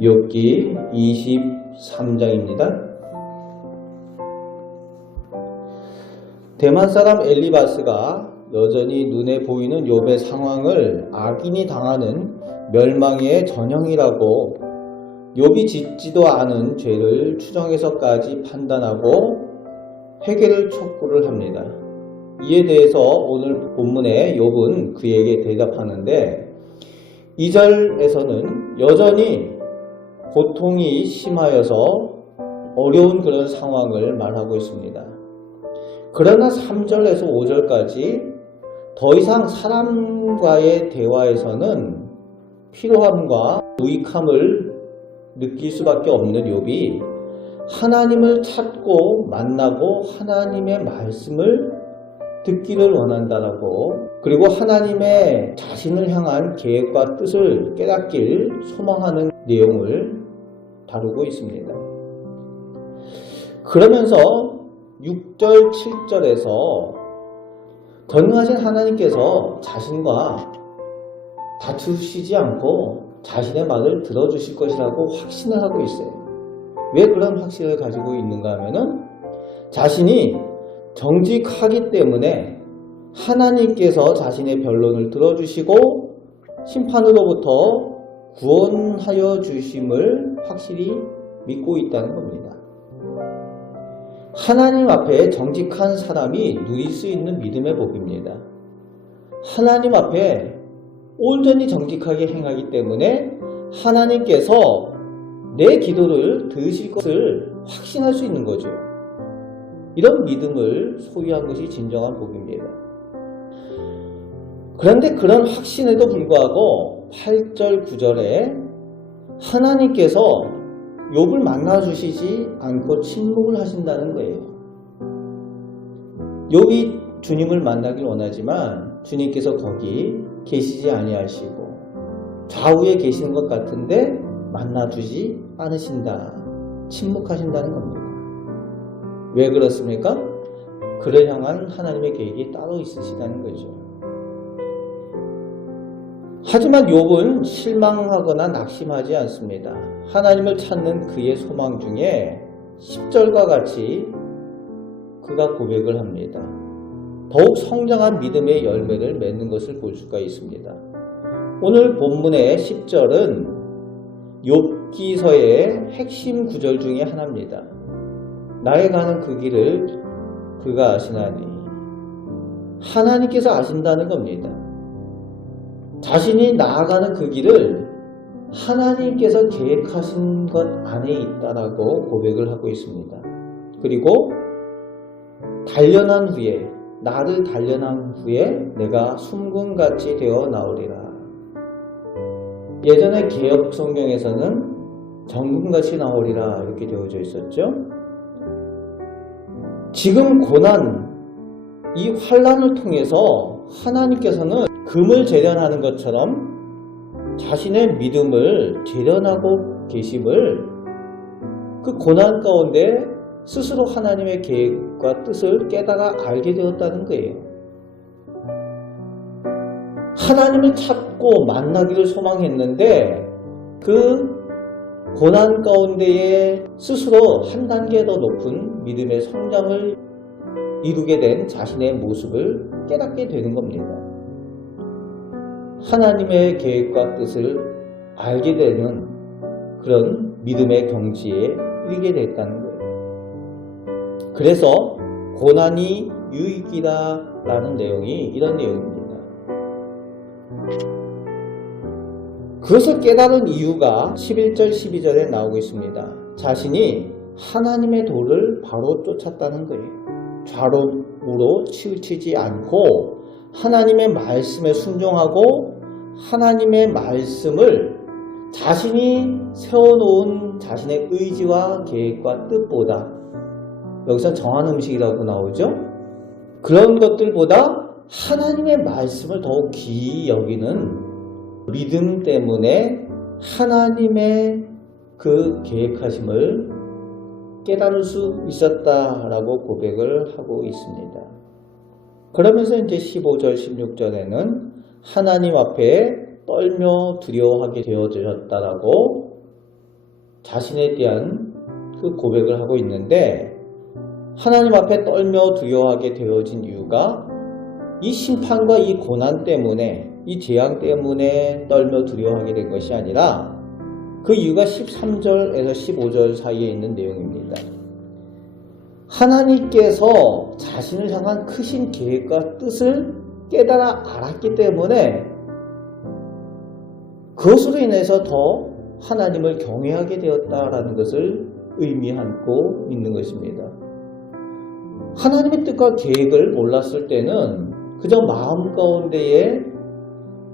욥기 23장입니다. 대만 사람 엘리바스가 여전히 눈에 보이는 욥의 상황을 악인이 당하는 멸망의 전형이라고 욥이 짓지도 않은 죄를 추정해서까지 판단하고 회개를 촉구를 합니다. 이에 대해서 오늘 본문에 욥은 그에게 대답하는데 2절에서는 여전히 고통이 심하여서 어려운 그런 상황을 말하고 있습니다. 그러나 3절에서 5절까지 더 이상 사람과의 대화에서는 피로함과 무익함을 느낄 수밖에 없는 욥이 하나님을 찾고 만나고 하나님의 말씀을 듣기를 원한다라고, 그리고 하나님의 자신을 향한 계획과 뜻을 깨닫길 소망하는 내용을 다루고 있습니다. 그러면서 6절, 7절에서 전능하신 하나님께서 자신과 다투시지 않고 자신의 말을 들어주실 것이라고 확신을 하고 있어요. 왜 그런 확신을 가지고 있는가 하면은 자신이 정직하기 때문에 하나님께서 자신의 변론을 들어주시고 심판으로부터 구원하여 주심을 확실히 믿고 있다는 겁니다. 하나님 앞에 정직한 사람이 누릴 수 있는 믿음의 복입니다. 하나님 앞에 온전히 정직하게 행하기 때문에 하나님께서 내 기도를 들으실 것을 확신할 수 있는 거죠. 이런 믿음을 소유한 것이 진정한 복입니다. 그런데 그런 확신에도 불구하고 8절, 9절에 하나님께서 욥을 만나주시지 않고 침묵을 하신다는 거예요. 욥이 주님을 만나길 원하지만 주님께서 거기 계시지 아니하시고 좌우에 계시는 것 같은데 만나주지 않으신다. 침묵하신다는 겁니다. 왜 그렇습니까? 그를 향한 하나님의 계획이 따로 있으시다는 거죠. 하지만 욥은 실망하거나 낙심하지 않습니다. 하나님을 찾는 그의 소망 중에 10절과 같이 그가 고백을 합니다. 더욱 성장한 믿음의 열매를 맺는 것을 볼 수가 있습니다. 오늘 본문의 10절은 욥기서의 핵심 구절 중에 하나입니다. 나의 가는 그 길을 그가 아시나니, 하나님께서 아신다는 겁니다. 자신이 나아가는 그 길을 하나님께서 계획하신 것 안에 있다라고 고백을 하고 있습니다. 그리고 단련한 후에, 나를 단련한 후에 내가 숨금같이 되어 나오리라. 예전에 개역 성경에서는 정금같이 나오리라 이렇게 되어져 있었죠. 지금 고난, 이 환난을 통해서 하나님께서는 금을 재련하는 것처럼 자신의 믿음을 재련하고 계심을 그 고난 가운데 스스로 하나님의 계획과 뜻을 깨달아 알게 되었다는 거예요. 하나님을 찾고 만나기를 소망했는데 그 고난 가운데에 스스로 한 단계 더 높은 믿음의 성장을 이루게 된 자신의 모습을 깨닫게 되는 겁니다. 하나님의 계획과 뜻을 알게 되는 그런 믿음의 경지에 이르게 됐다는 거예요. 그래서 고난이 유익이다 라는 내용이 이런 내용입니다. 그것을 깨달은 이유가 11절, 12절에 나오고 있습니다. 자신이 하나님의 도를 바로 쫓았다는 거예요. 좌로우로 치우치지 않고 하나님의 말씀에 순종하고 하나님의 말씀을 자신이 세워놓은 자신의 의지와 계획과 뜻보다, 여기서 정한 음식이라고 나오죠. 그런 것들보다 하나님의 말씀을 더욱 귀히 여기는 믿음 때문에 하나님의 그 계획하심을 깨달을 수 있었다라고 고백을 하고 있습니다. 그러면서 이제 15절, 16절에는 하나님 앞에 떨며 두려워하게 되어졌다라고 자신에 대한 그 고백을 하고 있는데 하나님 앞에 떨며 두려워하게 되어진 이유가 이 심판과 이 고난 때문에 이 재앙 때문에 떨며 두려워하게 된 것이 아니라 그 이유가 13절에서 15절 사이에 있는 내용입니다. 하나님께서 자신을 향한 크신 계획과 뜻을 깨달아 알았기 때문에 그것으로 인해서 더 하나님을 경외하게 되었다라는 것을 의미하고 있는 것입니다. 하나님의 뜻과 계획을 몰랐을 때는 그저 마음 가운데에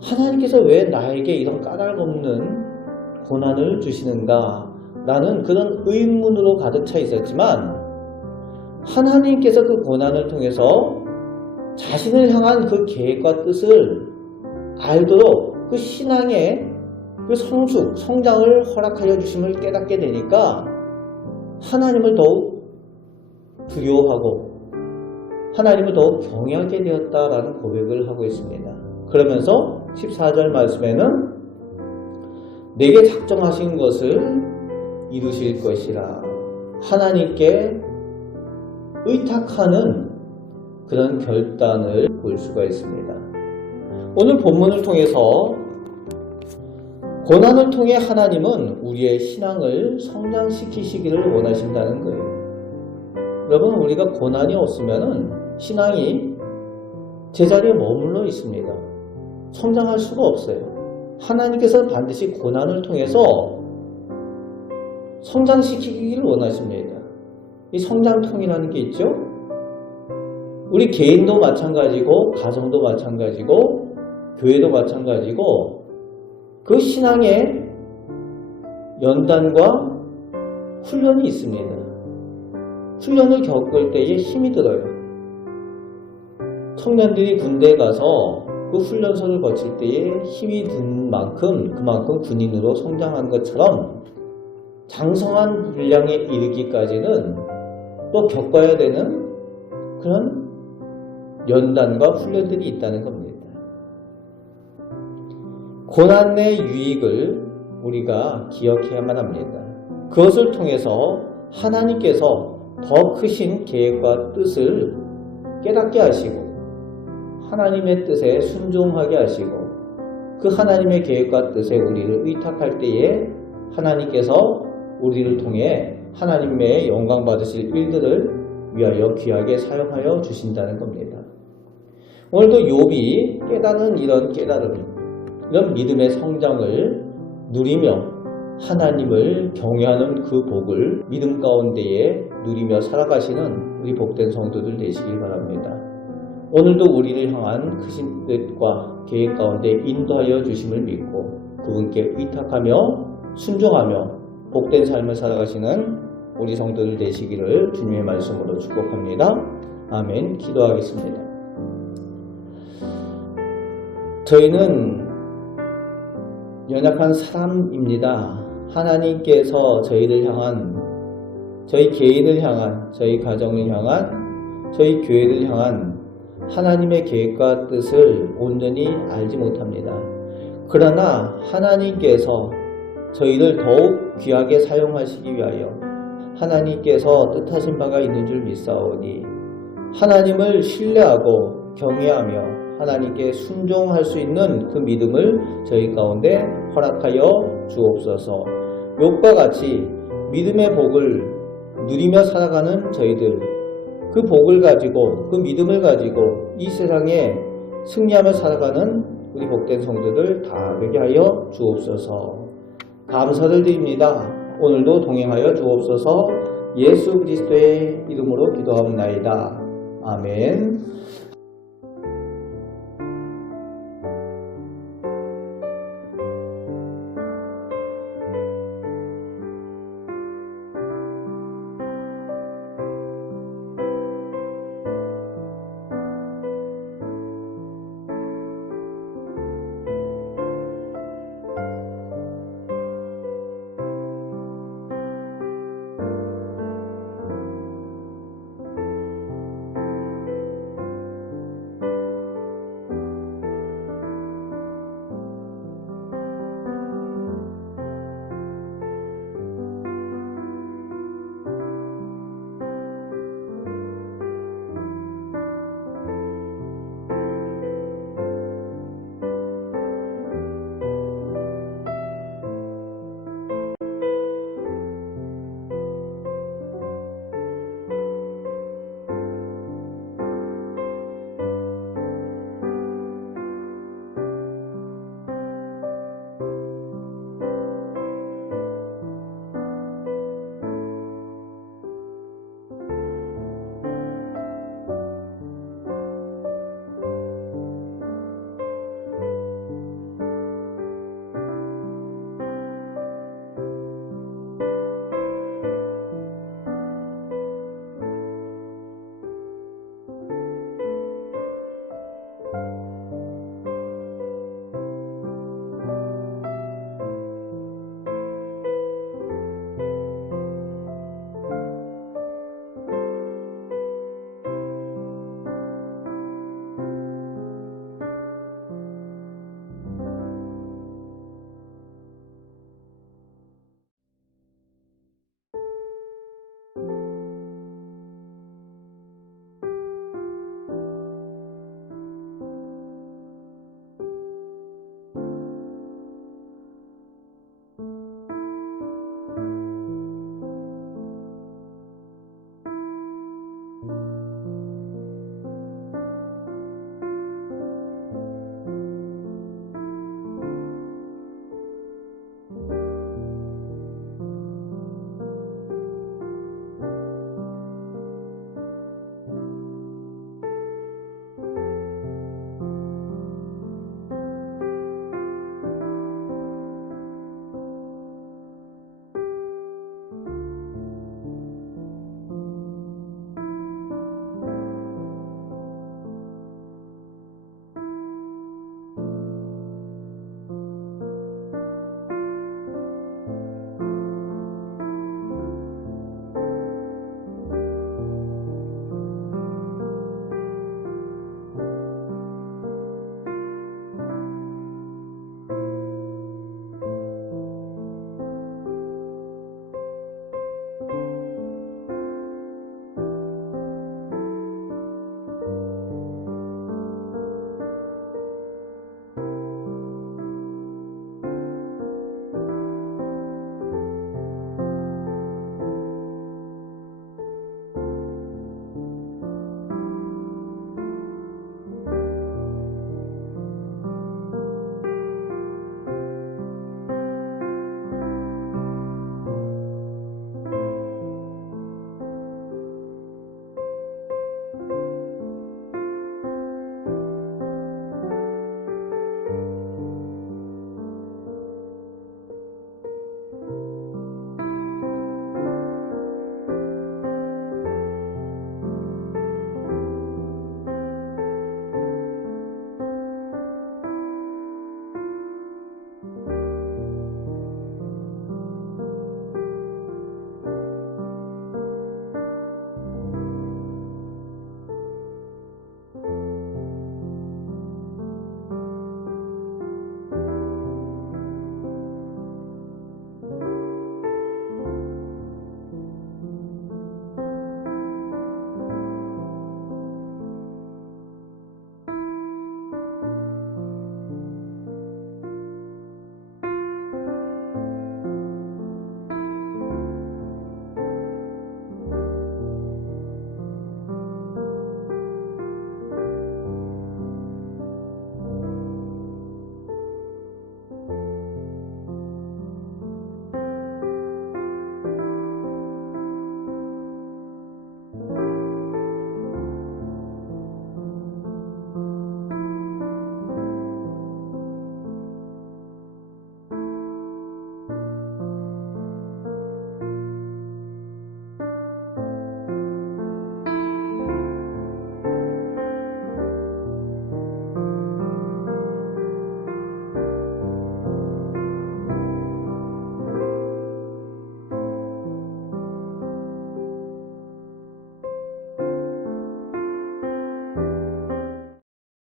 하나님께서 왜 나에게 이런 까닭없는 고난을 주시는가 라는 그런 의문으로 가득 차 있었지만 하나님께서 그 고난을 통해서 자신을 향한 그 계획과 뜻을 알도록 그 신앙의 그 성장을 허락하여 주심을 깨닫게 되니까 하나님을 더욱 두려워하고 하나님을 더욱 경외하게 되었다라는 고백을 하고 있습니다. 그러면서 14절 말씀에는 내게 작정하신 것을 이루실 것이라 하나님께 의탁하는 그런 결단을 볼 수가 있습니다. 오늘 본문을 통해서 고난을 통해 하나님은 우리의 신앙을 성장시키시기를 원하신다는 거예요. 여러분, 우리가 고난이 없으면 신앙이 제자리에 머물러 있습니다. 성장할 수가 없어요. 하나님께서는 반드시 고난을 통해서 성장시키기를 원하십니다. 이 성장통이라는 게 있죠. 우리 개인도 마찬가지고 가정도 마찬가지고 교회도 마찬가지고 그 신앙의 연단과 훈련이 있습니다. 훈련을 겪을 때에 힘이 들어요. 청년들이 군대에 가서 그 훈련소를 거칠 때에 힘이 든 만큼 그만큼 군인으로 성장한 것처럼 장성한 분량에 이르기까지는 또 겪어야 되는 그런 연단과 훈련들이 있다는 겁니다. 고난의 유익을 우리가 기억해야만 합니다. 그것을 통해서 하나님께서 더 크신 계획과 뜻을 깨닫게 하시고 하나님의 뜻에 순종하게 하시고 그 하나님의 계획과 뜻에 우리를 의탁할 때에 하나님께서 우리를 통해 하나님의 영광 받으실 일들을 위하여 귀하게 사용하여 주신다는 겁니다. 오늘도 욥이 깨닫는 이런 깨달음, 이런 믿음의 성장을 누리며 하나님을 경외하는 그 복을 믿음 가운데에 누리며 살아가시는 우리 복된 성도들 되시길 바랍니다. 오늘도 우리를 향한 크신 뜻과 계획 가운데 인도하여 주심을 믿고 그분께 의탁하며 순종하며 복된 삶을 살아가시는 우리 성도들 되시기를 주님의 말씀으로 축복합니다. 아멘. 기도하겠습니다. 저희는 연약한 사람입니다. 하나님께서 저희를 향한, 저희 개인을 향한, 저희 가정을 향한, 저희 교회를 향한 하나님의 계획과 뜻을 온전히 알지 못합니다. 그러나 하나님께서 저희를 더욱 귀하게 사용하시기 위하여 하나님께서 뜻하신 바가 있는 줄 믿사오니 하나님을 신뢰하고 경외하며 하나님께 순종할 수 있는 그 믿음을 저희 가운데 허락하여 주옵소서. 욥과 같이 믿음의 복을 누리며 살아가는 저희들, 그 복을 가지고 그 믿음을 가지고 이 세상에 승리하며 살아가는 우리 복된 성도들 다 되게 하여 주옵소서. 감사를 드립니다. 오늘도 동행하여 주옵소서. 예수 그리스도의 이름으로 기도하옵나이다. 아멘.